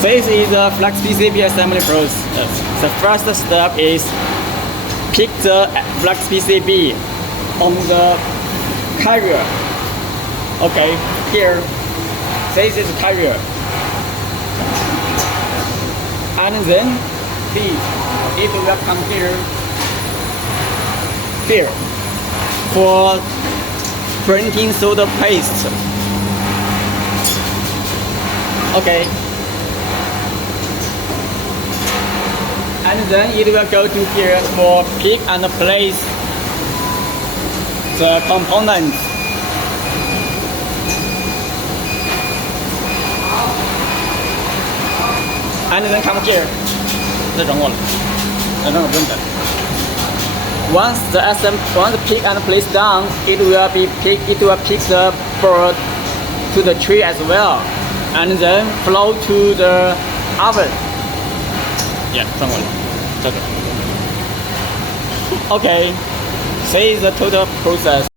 This is the flex PCB assembly process. The first step is pick the flex PCB on the carrier. Okay, here, this is carrier. And then, see, it will come here for printing solder paste. Okay. And then it will go to here for pick and place the components. And then come here. 这整过了，整不用等。Once the pick and place done, it will pick the board to the tray as well, and then flow to the oven. Yeah, 转过来，这个。Okay, this is the total process.